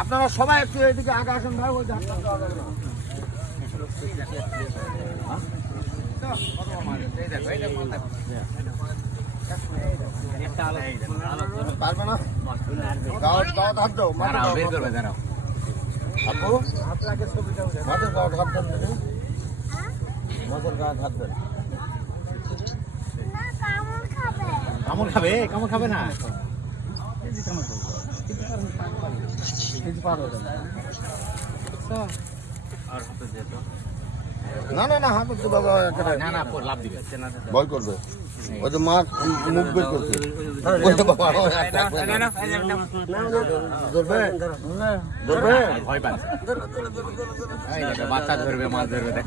আপনারা সবাই একটু এইদিকে আগে আসুন ভাই, ওই পারবে না, গাওয়াত হাত দাও, বের করবে দাঁড়াও আপু, মাছের গাওয়াত হাত দেন, মাছের গাওয়াত হাত দেন। কামড় খাবে, কামড় খাবে না, না না না হাত তো বাবা না না লাভ দিবে, ভয় করবে, ওই যে মাছ মুখ বের করছে, ভয় পাচ্ছে, বাচ্চা ধরবে, মাছ ধরবে, দেখ